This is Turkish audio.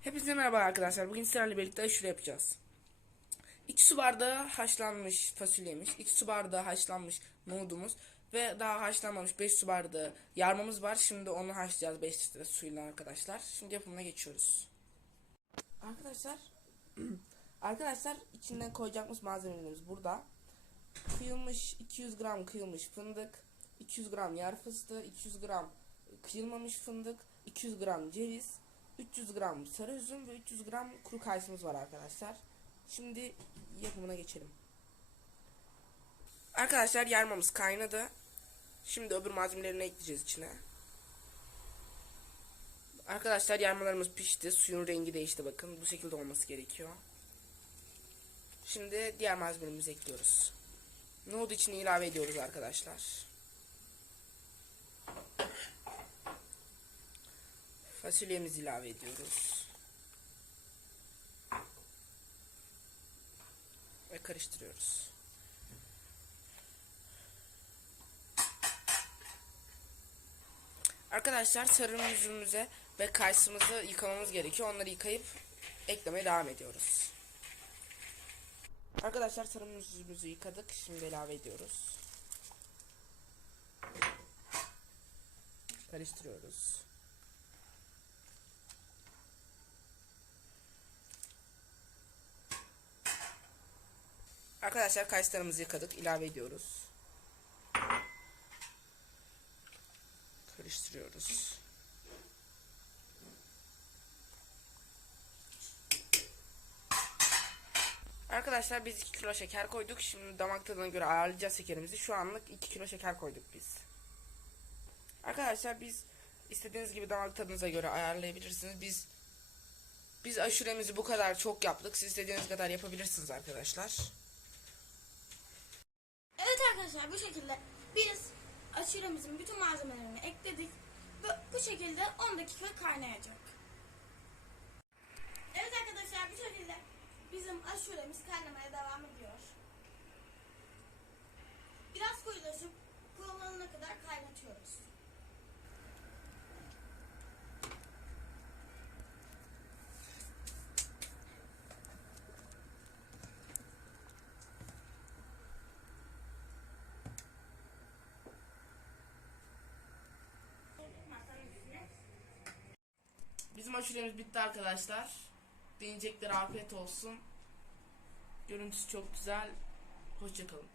Hepinize merhaba arkadaşlar. Bugün sizlerle birlikte aşure yapacağız. 2 su bardağı haşlanmış fasulyemiz, 2 su bardağı haşlanmış nohudumuz ve daha haşlanmamış 5 su bardağı yarmamız var. Şimdi onu haşlayacağız 5 litre suyla arkadaşlar. Şimdi yapımına geçiyoruz. Arkadaşlar Arkadaşlar içinden koyacağımız malzemelerimiz burada. Kıyılmış 200 gram kıyılmış fındık, 200 gram yer fıstığı, 200 gram kıyılmamış fındık, 200 gram ceviz, 300 gram sarı üzüm ve 300 gram kuru kayısımız var arkadaşlar. Şimdi yapımına geçelim. Arkadaşlar yarmamız kaynadı. Şimdi öbür malzemelerini ekleyeceğiz içine. Arkadaşlar yarmalarımız pişti. Suyun rengi değişti bakın. Bu şekilde olması gerekiyor. Şimdi diğer malzemelerimizi ekliyoruz. Nohut içine ilave ediyoruz arkadaşlar. Fasulyemizi ilave ediyoruz. Ve karıştırıyoruz. Arkadaşlar sarı üzümümüze ve kayısımızı yıkamamız gerekiyor. Onları yıkayıp eklemeye devam ediyoruz. Arkadaşlar sarı üzümümüzü yıkadık. Şimdi ilave ediyoruz. Karıştırıyoruz. Arkadaşlar kayısılarımızı yıkadık. ilave ediyoruz. Karıştırıyoruz. Arkadaşlar biz 2 kilo şeker koyduk. Şimdi damak tadına göre ayarlayacağız şekerimizi. Şu anlık 2 kilo şeker koyduk biz. Arkadaşlar biz istediğiniz gibi damak tadınıza göre ayarlayabilirsiniz. Biz biz aşuremizi bu kadar çok yaptık. Siz istediğiniz kadar yapabilirsiniz arkadaşlar. Arkadaşlar bu şekilde biz aşuremizin bütün malzemelerini ekledik ve bu şekilde 10 dakika kaynayacak. Evet arkadaşlar bu şekilde bizim aşuremiz kaynamaya devam ediyor. Biraz koyulaşıp kıvamına kadar kaynatıyoruz. Bizim aşuremiz bitti arkadaşlar. Deneyecekler afiyet olsun. Görüntüsü çok güzel. Hoşçakalın.